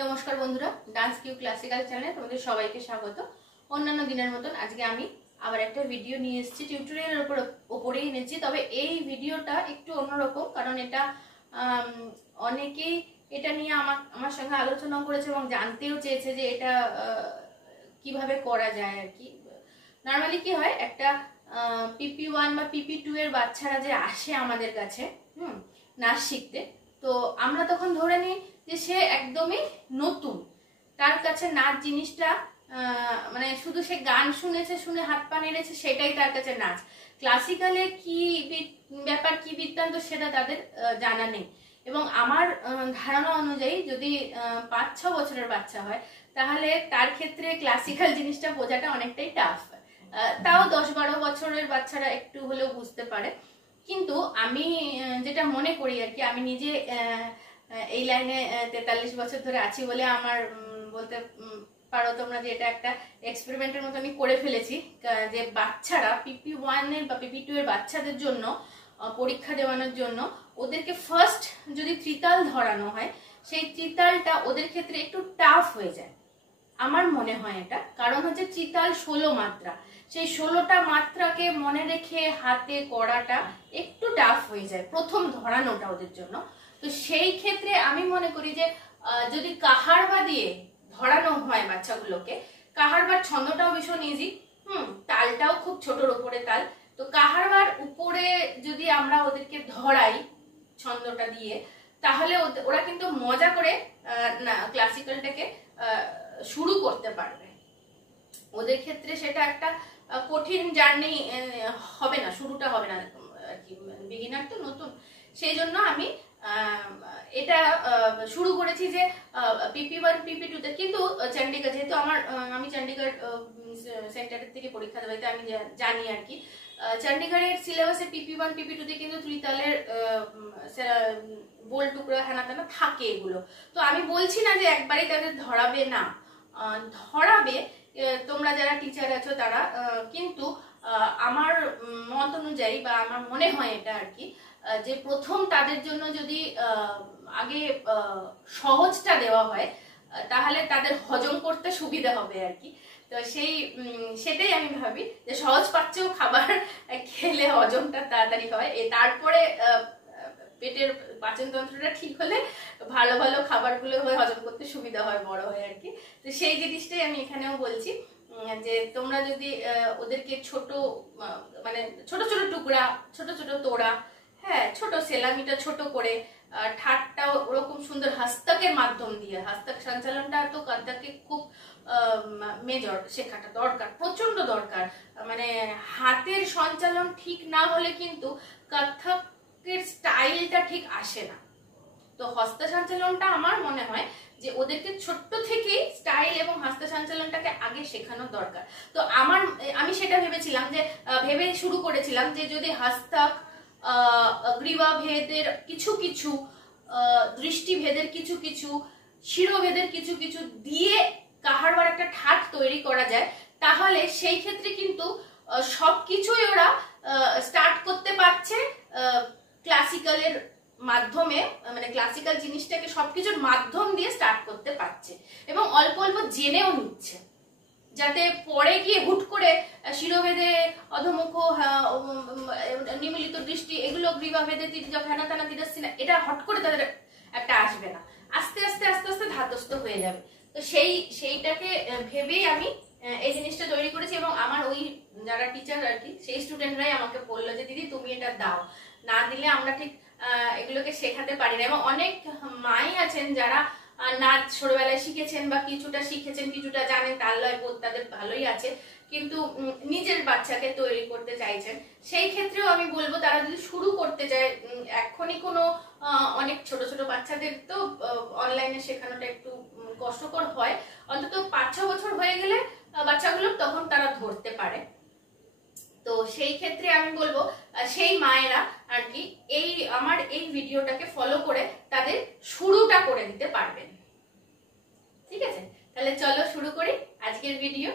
নমস্কার বন্ধুরা, dance Q classical চ্যানেলে তোমাদের সবাইকে স্বাগত। অন্যান্য দিনের মতন আজকে আমি আবার একটা ভিডিও নিয়ে এসেছি, টিউটোরিয়ালের উপরেই এনেছি। তবে এই ভিডিওটা একটু অন্যরকম, কারণ এটা অনেকেই এটা নিয়ে আমার সঙ্গে আলোচনা করেছে এবং জানতেও চেয়েছে যে এটা কিভাবে করা যায় আর কি। নর্মালি কি হয়, একটা PP1 বা PP2 এর বাচ্চারা যে আসে আমাদের কাছে নাচ শিখতে, তো আমরা তখন ধরে নিই যে সে একদমই নতুন, তার কাছে নাচ জিনিসটা মানে শুধু সে গান শুনেছে, শুনে হাত পা নেড়েছে, সেটাই তার কাছে নাচ। ক্লাসিক্যালে কি ব্যাপার, কি বৃত্তান্ত, সেটা তাদের জানা নেই। এবং আমার ধারণা অনুযায়ী যদি 5-6 বছরের বাচ্চা হয়, তাহলে তার ক্ষেত্রে ক্লাসিক্যাল জিনিসটা বোঝাটা অনেকটাই টাফ। তাও 10-12 বছরের বাচ্চারা একটু হলেও বুঝতে পারে। কিন্তু আমি যেটা মনে করি আর কি, আমি নিজে এই লাইনে 43 বছর ধরে আছি বলে আমার বলতে পারো তোমরা যে এটা একটা এক্সপেরিমেন্টের মতো আমি করে ফেলেছি, যে বাচ্চারা PP1 এর বা PP2 এর বাচ্চাদের জন্য পরীক্ষা দেওয়ানোর জন্য ওদেরকে ফার্স্ট যদি ত্রিতাল ধরানো হয়, সেই ত্রিতালটা ওদের ক্ষেত্রে একটু টাফ হয়ে যায় আমার মনে হয়। এটা কারণ হচ্ছে ত্রিতাল 16 মাত্রা, সেই 16টা মাত্রাকে মনে রেখে হাতে করাটা একটু টাফ হয়ে যায় প্রথম ধরানোটা ওদের জন্য। তো সেই ক্ষেত্রে আমি মনে করি যে যদি কাহারবা দিয়ে ধরানো হয় বাচ্চাগুলোকে, কাহারবার ছন্দটাও ভীষণ ইজি, তালটাও খুব ছোটর উপরে তাল, তো কাহারবার উপরে যদি আমরা ওদেরকে ধরাই ছন্দটা দিয়ে, তাহলে ওরা কিন্তু মজা করে ক্লাসিক্যালটাকে শুরু করতে পারবে। ওদের ক্ষেত্রে সেটা একটা কঠিন জার্নি হবে না, শুরুটা হবে না আর কি, বিগিনার তো নতুন। সেই জন্য আমি এটা শুরু করেছি যে PP1 PP2 তে। কিন্তু চণ্ডীগড়, যেহেতু আমি চণ্ডীগড় সেন্টারের থেকে পরীক্ষা দেবো, আমি জানি আর কি, চণ্ডীগড়ের সিলেবাসে PP1 PP2 তে কিন্তু ত্রিতালের বোল টুকরা হেনা তেনা থাকে এগুলো। তো আমি বলছি না যে একবারেই তাদের ধরাবে না, ধরাবে তোমরা যারা টিচার আছো তারা, কিন্তু আমার মত অনুযায়ী বা আমার মনে হয় এটা আর কি, যে প্রথম তাদের জন্য যদি আগে সহজটা দেওয়া হয়, তাহলে তাদের হজম করতে সুবিধা হবে আর কি। তো সেটাই আমি ভাবি যে সহজ পাচ্ছেও খাবার খেলে হজমটা তাড়াতাড়ি হয়, তারপরে পেটের পাচনতন্ত্রটা ঠিক হলে ভালো ভালো খাবারগুলো হয়ে হজম করতে সুবিধা হয় বড় হয় আর কি। তো সেই জিনিসটাই আমি এখানেও বলছি, যে তোমরা যদি ওদেরকে ছোট মানে ছোট ছোট টুকরা, ছোট ছোট তোড়া, হ্যাঁ ছোট সেলামিটা ছোট করে, ঠাটটা ওরকম সুন্দর হস্তকের মাধ্যম দিয়ে, হস্তক সঞ্চালনটা তো কাঁথাকে খুব মেজর শেখাটা দরকার, প্রচন্ড দরকার। মানে হাতের সঞ্চালন ঠিক না হলে কিন্তু কত্থকের স্টাইলটা ঠিক আসে না। তো হস্ত সঞ্চালনটা আমার মনে হয় যে ওদেরকে ছোট্ট থেকেই স্টাইল এবং হস্ত সঞ্চালনটাকে আগে শেখানো দরকার। তো আমি সেটা ভেবেছিলাম, যে ভেবে শুরু করেছিলাম যে যদি হস্তক, গ্রীবা ভেদের কিছু কিছু, দৃষ্টি ভেদের কিছু কিছু, শিরোভেদের কিছু কিছু দিয়ে কাহারবার একটা ঠাট তৈরি করা যায়, তাহলে সেই ক্ষেত্রে কিন্তু সবকিছুই ওরা স্টার্ট করতে পারছে ক্লাসিক্যালের মাধ্যমে, মানে ক্লাসিক্যাল জিনিসটাকে সবকিছুর মাধ্যম দিয়ে স্টার্ট করতে পারছে এবং অল্প অল্প জেনেও নিচ্ছে, যাতে পরে গিয়ে হুট করে শিরোভেদে, অধমুখ, নিমিলিত দৃষ্টি, এগুলো গ্রীবাভেদে হেনা তেনা তিরস্চিনা, এটা হট করে তাদের একটা আসবে না, আস্তে আস্তে আস্তে আস্তে ধাতস্থ হয়ে যাবে। তো সেইটাকে ভেবেই আমি এই জিনিসটা তৈরি করেছি। এবং আমার ওই যারা টিচার আর কি, সেই স্টুডেন্টরাই আমাকে বললো যে দিদি তুমি এটা দাও, না দিলে আমরা ঠিক এগুলোকে শেখাতে পারি না। এবং অনেক মাই আছেন যারা নাচ ছোটবেলায় শিখেছেন বা কিছুটা শিখেছেন, কিছুটা জানেন, তাল লয় বোধ তাদের ভালোই আছে, কিন্তু নিজের বাচ্চাকে তৈরি করতে চাইছেন। সেই ক্ষেত্রেও আমি বলবো তারা যদি শুরু করতে চায়, এখনই কোনো অনেক ছোট ছোট বাচ্চাদের তো অনলাইনে শেখানোটা একটু কষ্টকর হয়, অন্তত 5-6 বছর হয়ে গেলে বাচ্চাগুলো তখন তারা ধরতে পারে। তো সেই ক্ষেত্রে আমি বলবো সেই মায়েরা আর কি আমার এই ভিডিওটাকে ফলো করে তাদের শুরুটা করে দিতে পারবেন। ঠিক আছে, তাহলে চলো শুরু করি আজকের ভিডিও।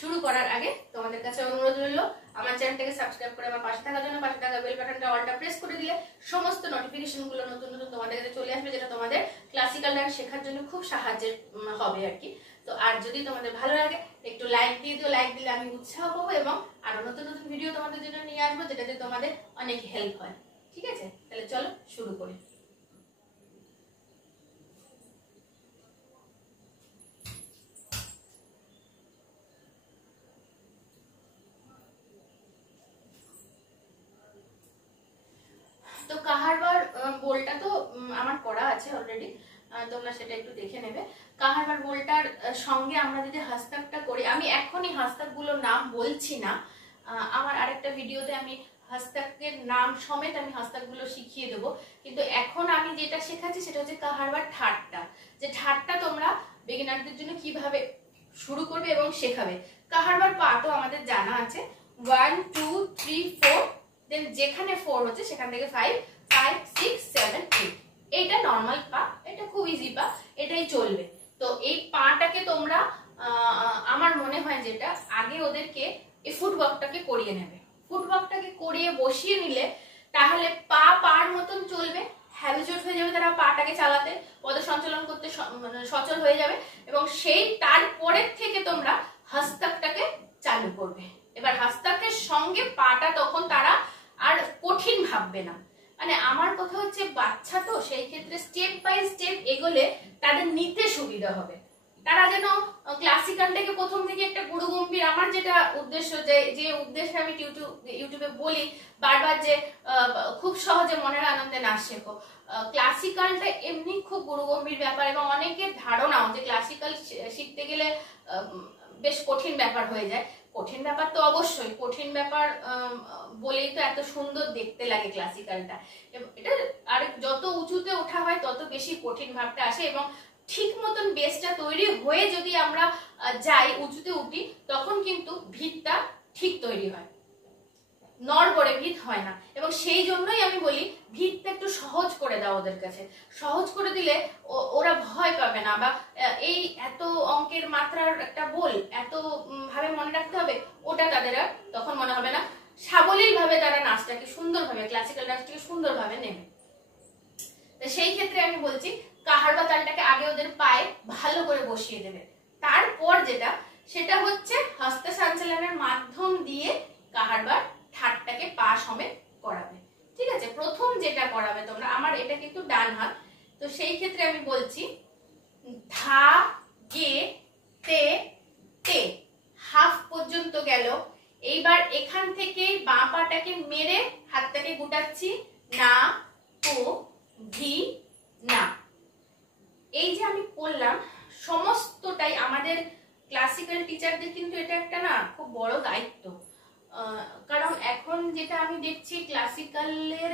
শুরু করার আগে তোমাদের কাছে অনুরোধ রইল, আমার চ্যানেলটাকে সাবস্ক্রাইব করে আমার পাশে থাকার জন্য, পাশে থাকা বেল বাটনটা অলটা প্রেস করে দিলে সমস্ত নোটিফিকেশন গুলো নতুন নতুন তোমাদের কাছে চলে আসবে, যেটা তোমাদের ক্লাসিক্যাল ডান্স শেখার জন্য খুব সাহায্যের হবে আর কি। তো আর যদি তোমাদের ভালো লাগে একটু লাইক দিয়ে দিও, লাইক দিলে আমি উৎসাহ পাবো এবং আরো নতুন নতুন ভিডিও তোমাদের জন্য নিয়ে আসবো যেটাতে তোমাদের অনেক হেল্প হয়। ঠিক আছে, তাহলে চলো শুরু করি। তো কাহারবার বোলটা তো আমার করা আছে অলরেডি, তোমরা সেটা একটু দেখে নেবে। কাহারবার বোলটার সঙ্গে আমরা যদি হাস্তাকটা করি, আমি এখনই হাস্তাকগুলোর নাম বলছি না, আমার আরেকটা ভিডিওতে আমি হাস্তাকের নাম সমেত আমি হাস্তাকগুলো শিখিয়ে দেবো, কিন্তু এখন আমি যেটা শেখাচ্ছি সেটা হচ্ছে কাহারবার ঠাটটা, যে ঠাটটা তোমরা বিগিনারদের জন্য কিভাবে শুরু করবে এবং শেখাবে। কাহারবার পা তো আমাদের জানা আছে, 1 2 3 4, দেন যেখানে 4 হচ্ছে সেখান থেকে 5 5 6 7 8, এইটা নর্মাল পা, এটা খুব ইজি পা, এটাই চলবে। তো এই পাটাকে তোমরা আমার মনে হয় যেটা আগে ওদেরকে এই ফুটওয়ার্কটাকে করিয়ে নেবে, ফুটওয়ার্কটাকে করিয়ে বসিয়ে নিলে তাহলে পা পার মতন চলবে, হ্যাবিচুয়েট হয়ে যাবে তারা পাটাকে চালাতে, পদ সঞ্চালন করতে সচল হয়ে যাবে, এবং সেই তারপরের থেকে তোমরা হাস্তাকটাকে চালু করবে। এবার হাস্তাকের সঙ্গে পাটা তখন তারা আর কঠিন ভাববে না। মানে আমার কথা হচ্ছে বাচ্চা তো, সেই ক্ষেত্রে স্টেপ বাই স্টেপ এগোলে তাদের নিতে সুবিধা হবে। তারা যেন ক্লাসিক্যালটাকে প্রথম থেকে একটা গুরুগম্ভীর, আমার যেটা উদ্দেশ্য, যে উদ্দেশ্যে আমি ইউটিউবে বলি বারবার যে খুব সহজে মনের আনন্দে নাচ শেখো, ক্লাসিক্যালটা এমনি খুব গুরুগম্ভীর ব্যাপার, এবং অনেকের ধারণাও যে ক্লাসিক্যাল শিখতে গেলে বেশ কঠিন ব্যাপার হয়ে যায়। কঠিন ব্যাপার তো অবশ্যই কঠিন ব্যাপার বলেই তো এত সুন্দর দেখতে লাগে ক্লাসিক্যালটা, এটা আর যত উঁচুতে ওঠা হয় তত বেশি কঠিন ভাবটা আসে, এবং ঠিক মতন বেসটা তৈরি হয়ে যদি আমরা যাই উঁচুতে উঠি তখন কিন্তু ভিতটা ঠিক তৈরি হয়, নড়বড়ে ভিত হয় না। এবং সেই জন্যই আমি বলি ভিতটা একটু সহজ করে দাও ওদের কাছে, সহজ করে দিলে ওরা ভয় পাবে না, বা এই এত অঙ্কের মাত্রার একটা বল এত ভাবে মনে রাখতে হবে ওটা তাদের আর তখন মনে হবে না, সাবলীল ভাবে তারা নাচটাকে সুন্দরভাবে ক্লাসিক্যাল নাচটাকে সুন্দরভাবে নেবে। সেই ক্ষেত্রে আমি বলছি কাহারবা তালটাকে আগে ওদের পায়ে ভালো করে বসিয়ে দেবে, তারপর যেটা সেটা হচ্ছে হস্ত সঞ্চালনের মাধ্যম দিয়ে কাহারবার ঠাটটাকে পা সমেত করাবে। ঠিক আছে, প্রথম যেটা করাবে তোমরা, আমার এটা কিন্তু ডান হাত, তো সেই ক্ষেত্রে আমি বলছি ধা গে তে তে, হাফ পর্যন্ত গেল। এইবার এখান থেকে বাঁ পাটাকে মেরে হাতটাকে গুটাচ্ছি, না ও ভি না। এই যে আমি করলাম সমস্তটাই আমাদের ক্লাসিক্যাল টিচারদের কিন্তু এটা একটা না খুব বড় দায়িত্ব, কারণ এখন যেটা আমি দেখছি ক্লাসিক্যালের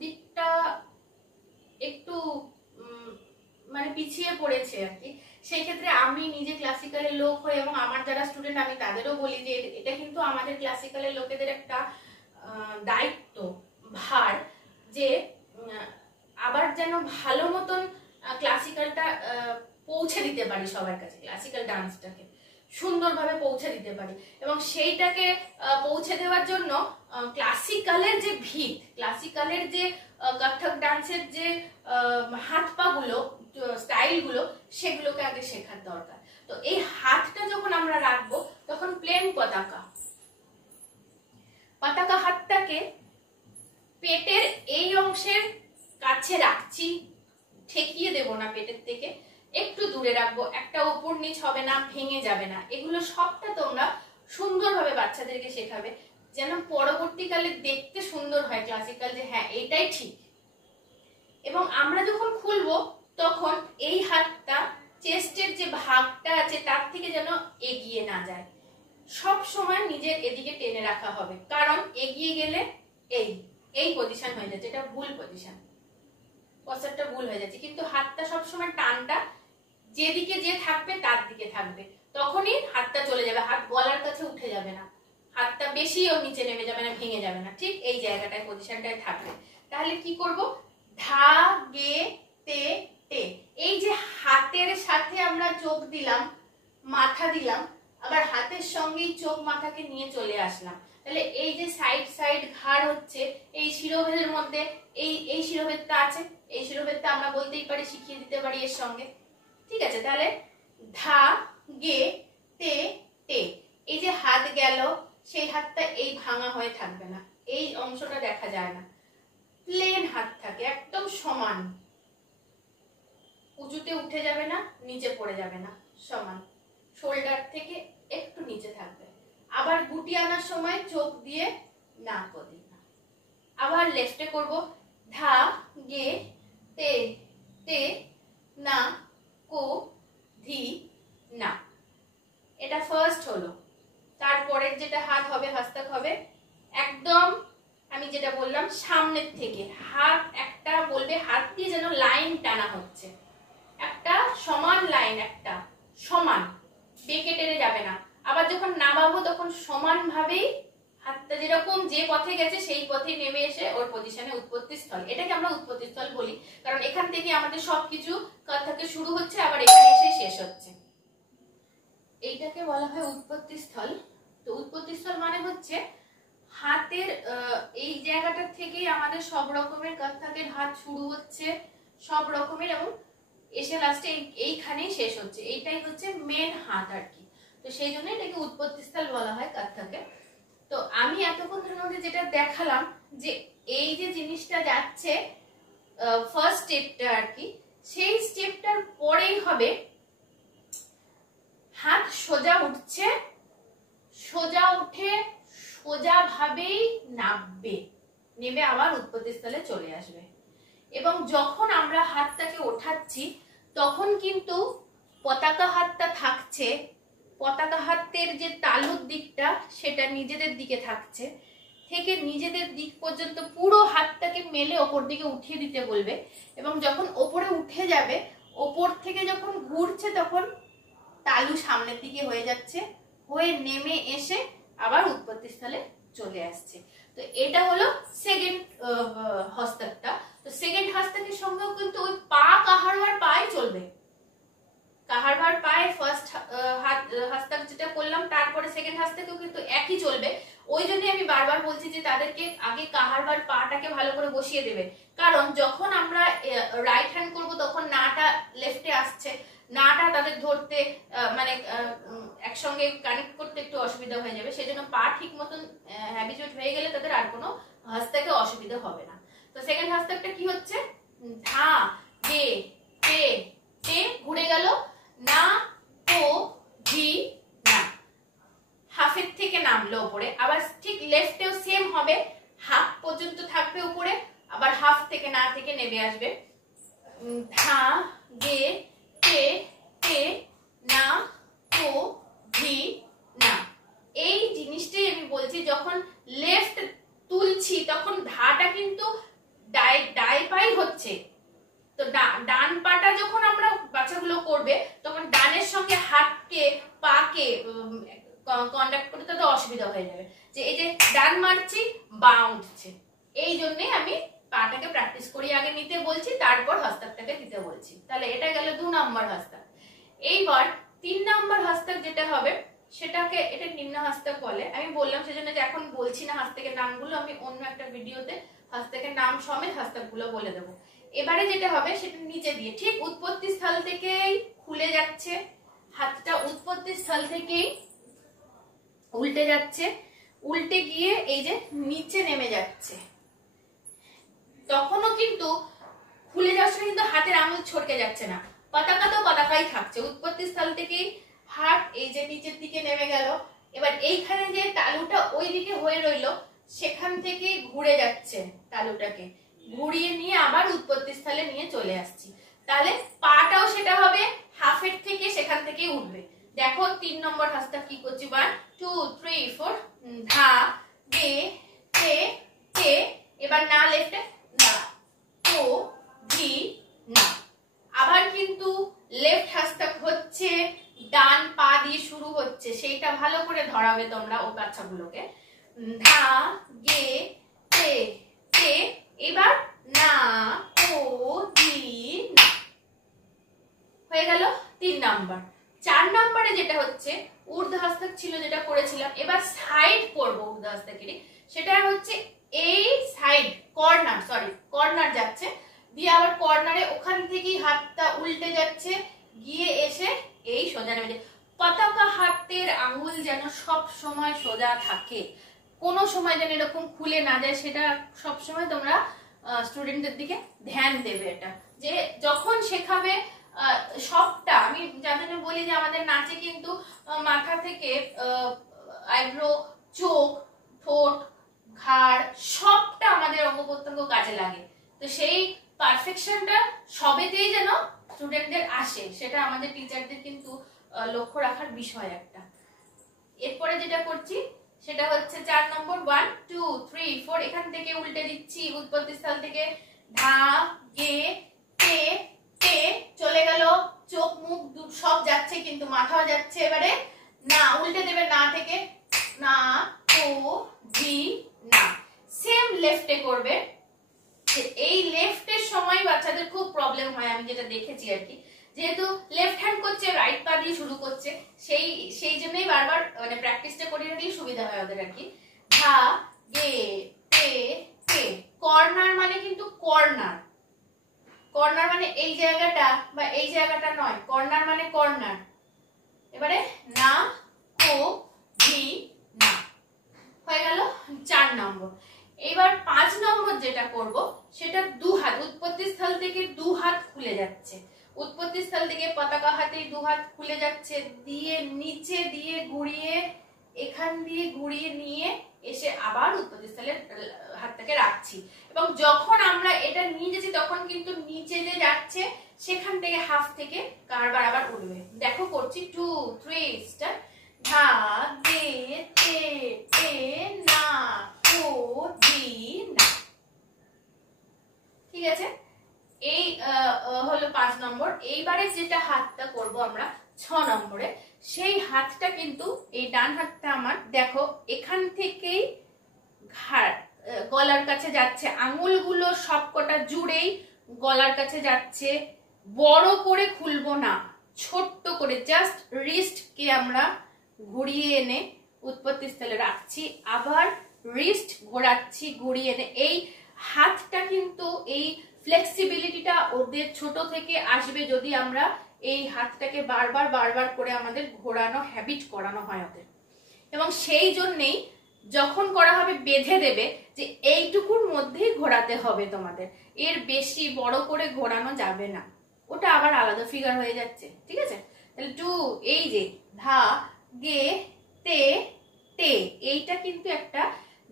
দিকটা একটু মানে পিছিয়ে পড়েছে আর কি। সেই ক্ষেত্রে আমি নিজে ক্লাসিক্যালের লোক হই এবং আমার যারা স্টুডেন্ট আমি তাদেরও বলি যে এটা কিন্তু আমাদের ক্লাসিক্যালের লোকেদের একটা দায়িত্ব ভার, যে আবার যেন ভালো মতন ক্লাসিক্যালটা পৌঁছে দিতে পারি সবার কাছে, ক্লাসিক্যাল ডান্সটাকে সুন্দরভাবে পৌঁছে দিতে পারি। এবং সেইটাকে পৌঁছে দেওয়ার জন্য ক্লাসিক্যালের যে ভিত, ক্লাসিক্যালের যে কত্থক ডান্সের যে হাত পা গুলো স্টাইল গুলো সেগুলোকে আগে শেখার দরকার। তো এই হাতটা যখন আমরা রাখবো তখন প্লেন পতাকা, পতাকা হাতটাকে পেটের এই অংশের কাছে রাখছি, ঠেকিয়ে দেব না, পেটের থেকে একটু দূরে রাখবো, একটা উপর নিচ হবে না, ভেঙে যাবে না। এগুলো সবটা তোমরা সুন্দরভাবে বাচ্চাদেরকে শেখাবে যেন পরবর্তীকালে দেখতে সুন্দর হয় ক্লাসিক্যাল, যে হ্যাঁ এইটাই ঠিক। এবং আমরা যখন খুলবো তখন এই হাতটা চেস্টের যে ভাগটা আছে তার থেকে যেন এগিয়ে না যায়, সব সময় নিজের এদিকে টেনে রাখা হবে, কারণ এগিয়ে গেলে এই পজিশন হয়ে যাচ্ছে, এটা ভুল পজিশন, পশ্চাৎটা ভুল হয়ে যাচ্ছে। কিন্তু হাতটা সবসময় টানটা যেদিকে যে থাকবে তার দিকে থাকবে, তখনই হাতটা চলে যাবে, হাত গলার কাছে উঠে যাবে না, হাতটা বেশিও নিচে নেমে যাবে না, ভেঙে যাবে না, ঠিক এই জায়গাটায় পজিশনটায় থাকবে। তাহলে কি করব, ধা গে তে তে, এই যে হাতের সাথে আমরা চোখ দিলাম, মাথা দিলাম, আবার হাতের সঙ্গেই চোখ মাথাকে নিয়ে চলে আসলাম, তাহলে এই যে সাইড সাইড ঘাড় হচ্ছে এই শিরোভেদের মধ্যে এই শিরোভেদটা আছে, এই শিরোভেদ তো আমরা বলতেই পারি, শিখিয়ে দিতে পারি এর সঙ্গে। ঠিক আছে, তাহলে ধা গে তে টে, এই যে হাত গেল সেই হাতটা এই ভাঙা হয়ে থাকবে না, এই অংশটা দেখা যায় না, প্লেন হাত থাকে, একদম সমান, উঁচুতে উঠে যাবে না, নিচে পড়ে যাবে না, সমান, শোল্ডার থেকে একটু নিচে থাকবে। আবার গুটি আনার সময় চোখ দিয়ে না করি না। আবার লেফটে করব, ধা গে তে তে না কো ধি না। এটা ফার্স্ট হলো। তারপরে যেটা হাত হবে, হস্তক হবে একদম আমি যেটা বললাম সামনের থেকে, হাত একটা বলবে হাত দিয়ে যেন লাইন টানা হচ্ছে, একটা সমান লাইন, একটা সমান, বেঁকে টেনে যাবে না। আবার যখন নামাবো তখন সমান ভাবেই হাতটা যেরকম যে পথে গেছে সেই পথে নেমে এসে ওর পজিশনে উৎপত্তি স্থল, এটাকে আমরা উৎপত্তি স্থল বলি, কারণ এখান থেকে আমাদের সবকিছু থেকে শুরু হচ্ছে আবার এখানে এসে শেষ হচ্ছে, এইটাকে বলা হয় উৎপত্তি স্থল। তো উৎপত্তি স্থল মানে হচ্ছে হাতের এই জায়গাটা থেকেই আমাদের সব রকমের কথাকের হাত শুরু হচ্ছে, সব রকমের, এবং এসে লাস্টে এইখানেই শেষ হচ্ছে, এইটাই হচ্ছে মেন হাত আর কি। তো সেই জন্য এটাকে উৎপত্তি স্থল বলা হয় কাথাকে। তো আমি এতক্ষণের মধ্যে যেটা দেখালাম যে এই যে জিনিসটা যাচ্ছে ফার্স্ট স্টেপটা আর কি, সেই স্টেপটার পরেই হবে হাত সোজা উঠছে, সোজা উঠে সোজা ভাবেই নামবে, নেমে আবার উৎপত্তি স্থলে চলে আসবে। এবং যখন আমরা হাতটাকে ওঠাচ্ছি তখন কিন্তু পতাকা হাতটা থাকছে, পতাকা হাতের যে তালুর দিকটা সেটা নিজেদের দিকে থাকছে, থেকে নিজেদের দিক পর্যন্ত পুরো হাতটাকে মেলে ওপর দিকে উঠিয়ে দিতে বলবে। এবং যখন ওপরে উঠে যাবে, ওপর থেকে যখন ঘুরছে তখন তালু সামনের দিকে হয়ে যাচ্ছে, হয়ে নেমে এসে আবার উৎপত্তি স্থলে চলে আসছে। তো এটা হলো সেকেন্ড হস্তকটা। তো সেকেন্ড হস্তকের সঙ্গেও কিন্তু ওই পা কাহারবার পায়ে চলবে, কাহারবার পায়ে ফার্স্ট হস্তক যেটা করলাম তারপরে সেকেন্ড হস্তকেও কিন্তু একই চলবে। ওই জন্যই আমি বারবার বলছি যে তাদেরকে আগে কাহারবার পাটাকে ভালো করে বসিয়ে দেবে, কারণ যখন আমরা রাইট হ্যান্ড করব তখন নাটা লেফটে আসছে, নাটা তাদের ধরতে মানে একসঙ্গে কানেক্ট করতে একটু অসুবিধা হয়ে যাবে, সেজন্য পা ঠিক মতন হ্যাবিচুয়েট হয়ে গেলে তাদের আর কোনো হস্তকে অসুবিধা হবে না। তো সেকেন্ড হস্তকটা কি হচ্ছে, ধা গে তে তে, ঘুরে গেল, না তো ধি না, হাফের থেকে নামলো উপরে, আবার ঠিক লেফটেও সেম হবে, হাফ পর্যন্ত থাকবে উপরে, আবার হাফ থেকে না থেকে নেমে আসবে, ধা গে তে তে না তো ধি না। এই জিনিসটাই আমি বলছি, যখন লেফট তুলছি তখন ধাটা কিন্তু ডাই পাই হচ্ছে, তো ডান পাটা যখন আমরা বাচ্চাগুলো করবে তখন ডানের সঙ্গে হাতকে পাকে কন্ডাক্ট করতে তাদের অসুবিধা হয়ে যাবে, যে এই যে ডান মারছি বা উঠছে, এই জন্যই আমি পাটাকে প্র্যাকটিস করি আগে নিতে বলছি, তারপর হস্তকটাকে দিতে বলছি। তাহলে এটা গেল 2 নম্বর হস্তক। এইবার 3 নম্বর হস্তক যেটা হবে সেটাকে, এটা নিম্ন হস্তক বলে, আমি বললাম সেজন্য যে এখন বলছি না হস্তকের নামগুলো, আমি অন্য একটা ভিডিওতে হস্তকের নাম সমেত হস্তকগুলো বলে দেবো। এবারে যেটা হবে সেটা নিচে দিয়ে ঠিক উৎপত্তি স্থল থেকেই খুলে যাচ্ছে, হাতটা উৎপত্তি স্থল থেকেই উল্টে যাচ্ছে, উল্টে গিয়ে এই যে নিচে নেমে যাচ্ছে, তখনও কিন্তু খুলে যাওয়ার সময় কিন্তু হাতের আঙুল ছড়কে যাচ্ছে না, পতাকা তো পতাকাই থাকছে, উৎপত্তি স্থল থেকেই হাত এই যে নিচের দিকে নেমে গেল, এবার এইখানে যে তালুটা ওই দিকে হয়ে রইলো সেখান থেকে ঘুরে যাচ্ছে, তালুটাকে ঘুরিয়ে নিয়ে আবার উৎপত্তি স্থলে নিয়ে চলে আসছি। তাহলে পাটাও সেটা হবে হাফের থেকে সেখান থেকেই উঠবে। দেখো 3 নম্বর হস্তক কি করছি, 1 2 3 4, ধা গে তে তে, এবার না লেফটে, না তো ধি না। আবার কিন্তু লেফট হস্তক হচ্ছে ডান পা দিয়ে শুরু হচ্ছে, সেইটা ভালো করে ধরাবে তোমরা ও বাচ্চাগুলোকে, ধা গে তে তে, এবার না তো ধি না, হয়ে গেল 3 নাম্বার। 4 নম্বরে যেটা হচ্ছে ঊর্ধ্ব হস্তক ছিল যেটা করেছিলাম, এবার সাইড করব ঊর্ধ্ব হস্তকেরই, সেটা হচ্ছে এই সাইড কর্নার, সরি কর্নার যাচ্ছে, দিয়ে আবার কর্নারে ওখান থেকেই হাতটা উল্টে যাচ্ছে, গিয়ে এসে এই সোজা নেমে যায়। পতাকা হাতের আঙ্গুল যেন সব সময় সোজা থাকে, কোনো সময় যেন এরকম খুলে না যায়, সেটা সব সময় তোমরা স্টুডেন্টদের দিকে ধ্যান দেবে। এটা যে যখন শেখাবে সবটা, আমি যার জন্য বলি যে আমাদের নাচে কিন্তু মাথা থেকে আইব্রো, চোখ, ঠোঁট, ঘাড় সবটা আমাদের অঙ্গ প্রত্যঙ্গ কাজে লাগে। তো সেই পারফেকশনটা সবেতেই যেন স্টুডেন্টদের আসে, সেটা আমাদের টিচারদের কিন্তু লক্ষ্য রাখার বিষয় একটা। এরপরে যেটা করছি সেটা হচ্ছে 4 নম্বর 1 2 3 4, এখান থেকে উল্টে দিচ্ছি, উৎপত্তি স্থল থেকে ধা গে তে তে চলে গেল, চোখ মুখ সব যাচ্ছে কিন্তু মাথাও যাচ্ছে। এবারে না উল্টে দেবে, না থেকে না ও জি না, সেম লেফটে করবে। এই লেফটের সময় বাচ্চাদের খুব প্রবলেম হয়, আমি যেটা দেখেছি আর কি, যেহেতু লেফট হ্যান্ড করছে, রাইট পা দিয়ে শুরু করছে, সেই জন্যই বারবার মানে প্র্যাকটিসটা করে নিলেই সুবিধা হয় ওদের আর কি। ধা গে তে তে, কর্নার মানে কিন্তু কর্নার, কর্নার মানে এই জায়গাটা বা এই জায়গাটা নয়, কর্নার মানে কর্নার। এবারে না কো ভি না, হয়ে গেল 4 নম্বর। এবার 5 নম্বর যেটা করব সেটা দু হাত, উৎপত্তি স্থল থেকে দু হাত খুলে যাচ্ছে, উৎপত্তি স্থল থেকে পতাকা হাতে দু হাত খুলে যাচ্ছে, দিয়ে নিচে দিয়ে ঘুরিয়ে, এখান দিয়ে ঘুরিয়ে নিয়ে এসে আবার উৎপত্তি স্থলের হাতটাকে রাখছি। এবং যখন আমরা এটা নিয়ে যাচ্ছি তখন কিন্তু নিচে যে যাচ্ছে সেখান থেকে হাফ থেকে কারবার আবার উঠবে। দেখো করছি 2 3 স্টার্ট। ধা গে তে তে না কো দি না, ঠিক আছে? এই হলো 5 নম্বর। এইবারে যেটা হাতটা করব আমরা 6 নম্বরে, সেই হাতটা কিন্তু এই ডান হাতটা আমার দেখো এখান থেকেই ঘাড় গলার কাছে যাচ্ছে, আঙুলগুলো সবকটা জুড়েই গলার কাছে যাচ্ছে। বড় করে খুলবো না, ছোট্ট করে জাস্ট রিস্টকে আমরা ঘুরিয়ে এনে উৎপত্তি স্থলে রাখছি, আবার রিস্ট ঘোরাচ্ছি, ঘুরিয়ে এনে। এই হাতটা কিন্তু এই ফ্লেক্সিবিলিটিটা ওদের ছোট থেকে আসবে যদি আমরা এই হাতটাকে বারবার বারবার করে আমাদের ঘোরানো হ্যাবিট করানো হয় ওদের। এবং সেই জন্যেই যখন করা হবে বেঁধে দেবে যে এইটুকুর মধ্যেই ঘোরাতে হবে তোমাদের, এর বেশি বড় করে ঘোরানো যাবে না, ওটা আবার আলাদা ফিগার হয়ে যাচ্ছে, ঠিক আছে? তাহলে 2, এই যে ধা গে তে তে, এইটা কিন্তু একটা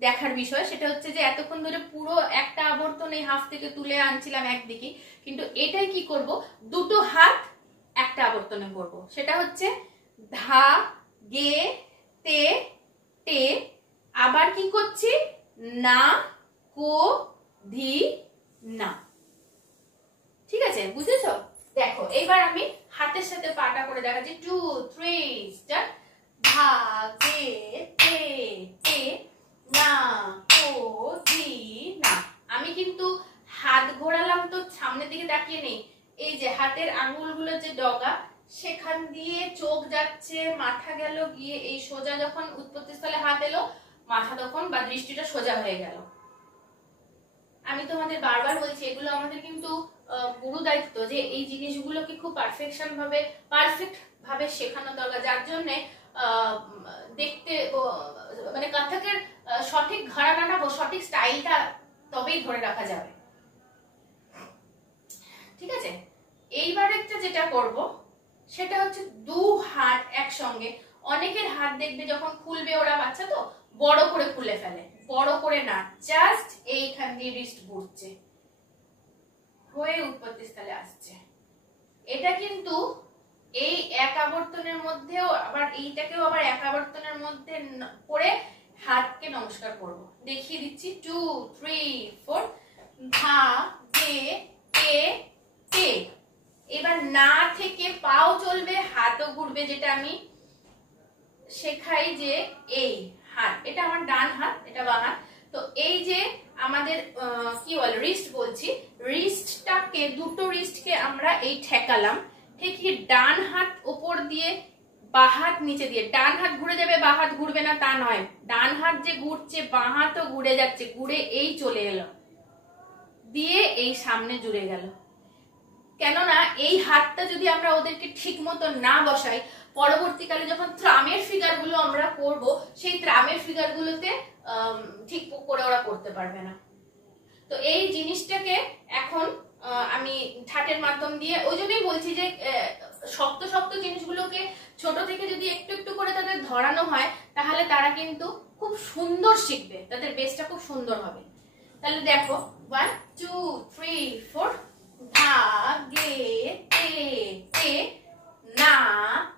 দেখার বিষয়। সেটা হচ্ছে যে এতক্ষণ ধরে পুরো একটা আবর্তন এই হাফ থেকে তুলে আনছিলাম একদিকে, কিন্তু এটাই কি করব, দুটো হাত একটা আবর্তনে করব। সেটা হচ্ছে ধা গে তে তে, আবার কি করছি না কো ধি না, ঠিক আছে? বুঝেছো? দেখো এইবার আমি হাতের সাথে পাটা করে দেখাচ্ছি 2 3 স্টার্ট। ধা গে তে তে না কো ধি না। আমি কিন্তু হাত ঘোরালাম তো সামনের দিকে তাকিয়ে নেই, এই যে হাতের আঙ্গুলগুলোর যে ডগা সেখান দিয়ে চোখ যাচ্ছে, মাথা গেল গিয়ে এই সোজা, যখন উৎপত্তি স্থলে হাত এলো মাথা তখন বা দৃষ্টিটা সোজা হয়ে গেল। আমি তোমাদের বারবার বলছি এগুলো আমাদের কিন্তু গুরু দায়িত্ব যে এই জিনিসগুলোকে খুব পারফেক্ট ভাবে শেখানো দরকার, যার জন্য দেখতে মানে কত্থকের সঠিক ঘরানাটা বা সঠিক স্টাইলটা তবেই ধরে রাখা যাবে, ঠিক আছে? এইবারেরটা যেটা করব সেটা হচ্ছে দু হাত একসঙ্গে। অনেকের হাত দেখবে যখন খুলবে, ওরা বাচ্চা তো বড় করে খুলে ফেলে, বড় করে না, জাস্ট এইখান দিয়ে রিস্ট ঘুরছে হয়ে উৎপত্তি স্থলে আসছে। এটা কিন্তু এই এক আবর্তনের মধ্যেও আবার এইটাকেও আবার এক আবর্তনের মধ্যে করে হাতকে নমস্কার করব। দেখিয়ে দিচ্ছি 2 3 4। ধা গে তে তে, এবার না থেকে পাও চলবে, হাতও ঘুরবে, যেটা আমি শেখাই যে এই হাত, এটা আমার ডান হাত, এটা বাম হাত। তো এই যে আমাদের কি বলে রিস্ট বলছি, রিস্টটাকে দুটো রিস্টকে আমরা এই ঠেকালাম, ঠিক ডান হাত উপর দিয়ে বাঁ হাত নিচে দিয়ে, ডান হাত ঘুরে যাবে বাঁ হাত ঘুরবে না তা নয়, ডান হাত যে ঘুরছে বাঁ হাতও ঘুরে যাচ্ছে, ঘুরে এই চলে এলো, দিয়ে এই সামনে জুড়ে গেল। কেননা এই হাতটা যদি আমরা ওদেরকে ঠিক মতো না বসাই, পরবর্তীকালে যখন ত্রামের ফিগার গুলো আমরা করব, সেই ত্রামের ফিগার গুলোতে ঠিক করে ওরা করতে পারবে না। তো এই জিনিসটাকে এখন আমি ঠাটের মাধ্যম দিয়ে, ওই জন্যই বলছি যে শক্ত শক্ত জিনিসগুলোকে ছোট থেকে যদি একটু একটু করে তাদের ধরানো হয়, তাহলে তারা কিন্তু খুব সুন্দর শিখবে, তাদের বেসটা খুব সুন্দর হবে। তাহলে দেখো 1 2 3 4 ধা গে তে তে না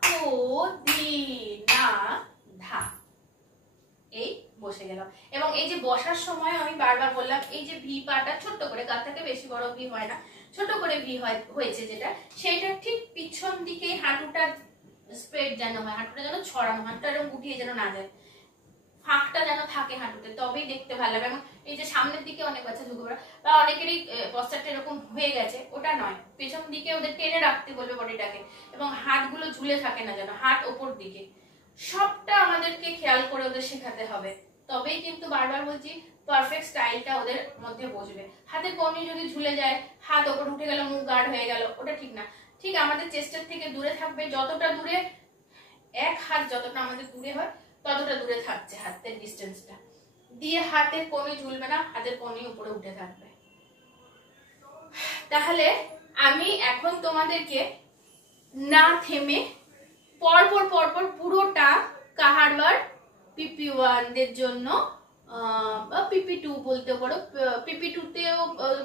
তো দি না ধা, এই বসে গেল। এবং এই যে বসার সময় আমি বারবার বললাম, এই যে ভি পাটা ছোট্ট করে, গার থেকে বেশি বড় ভি হয় না, ছোট করে ভি হয়েছে যেটা, সেটা ঠিক পিছন দিকে হাঁটুটা স্প্রেড যেন হয়, হাঁটুটা যেন ছড়ানো, হাঁটুটা এরকম গুটিয়ে যেন না যায়, ফাঁকটা যেন থাকে হাঁটুতে, তবেই দেখতে ভালো লাগবে। এবং এই যে সামনের দিকে অনেক বাচ্চা ঝুঁকে পড়ে বা অনেকেরই পশ্চাৎটা এরকম হয়ে গেছে, ওটা নয়, পেছন দিকে ওদের টেনে রাখতে বলবে বডিটাকে, এবং হাতগুলো ঝুলে থাকে না যেন, হাত ওপর দিকে, সবটা আমাদেরকে খেয়াল করে ওদের শেখাতে হবে। তবেই কিন্তু বারবার বলছি পারফেক্ট স্টাইলটা ওদের মধ্যে বসবে। হাতের কনুই যদি ঝুলে যায়, হাত ওপর উঠে গেল, মুখ গার্ড হয়ে গেল, ওটা ঠিক না। ঠিক আমাদের চেস্টের থেকে দূরে থাকবে, যতটা দূরে, এক হাত যতটা আমাদের দূরে হয় ততটা দূরে থাকছে হাতের ডিস্টেন্সটা, দিয়ে হাতের কনুই ঝুলবে না, হাতের কনুই উপরে উঠে থাকবে। তাহলে আমি এখন তোমাদেরকে না থেমে পরপর পরপর পুরোটা কাহারবার PP1 দের জন্য PP2 বলতে পারো, PP2 তেও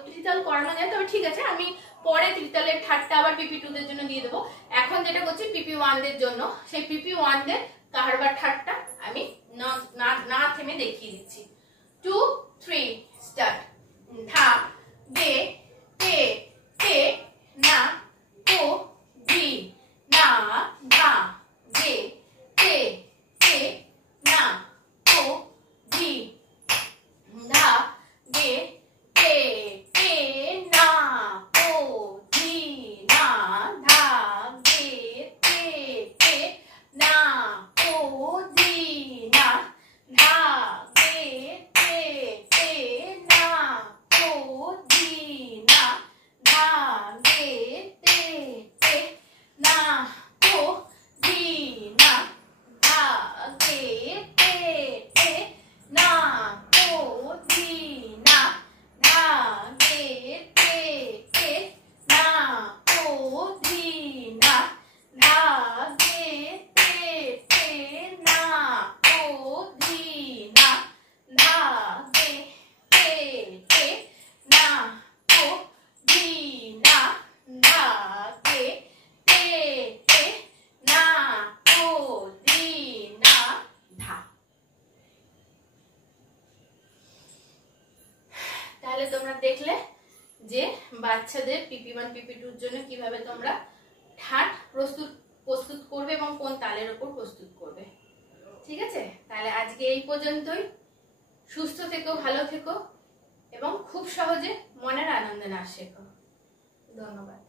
ত্রিতাল করানো যায়, তবে ঠিক আছে আমি পরে ত্রিতালের ঠাটটা আবার PP2 দের জন্য দিয়ে দেবো। এখন যেটা করছি PP1 দের জন্য, সেই PP1 দের কাহারবার ঠাটটা আমি না থেমে দেখিয়ে দিচ্ছি। 2 3 স্টার্ট। ধা গে তে তে না তো দি না ধা গে তে তে না তো দি ধা গে তে তে না তো দি না ধা গে তে তে না তো দি না ধা গে তে তে না তো দি না ধা গে তে তে না তো দি না ধা গে তে তে না তো দি না ধা গে তে তে না তো দি না ধা গে তে তে না তো দি না ধা গে তে তে না তো দি না ধা গে তে তে না তো দি না ধা। তাহলে তোমরা দেখলে যে বাচ্চাদের PP1 PP2 জন্য কিভাবে তোমরা ঠাট প্রস্তুত করবে এবং কোন তালের উপর প্রস্তুত করবে। ঠিক আছে, তাহলে আজকে এই পর্যন্তই। সুস্থ থেকো, ভালো থেকো এবং খুব সহজে মনের আনন্দে নাচ শেখো। ধন্যবাদ।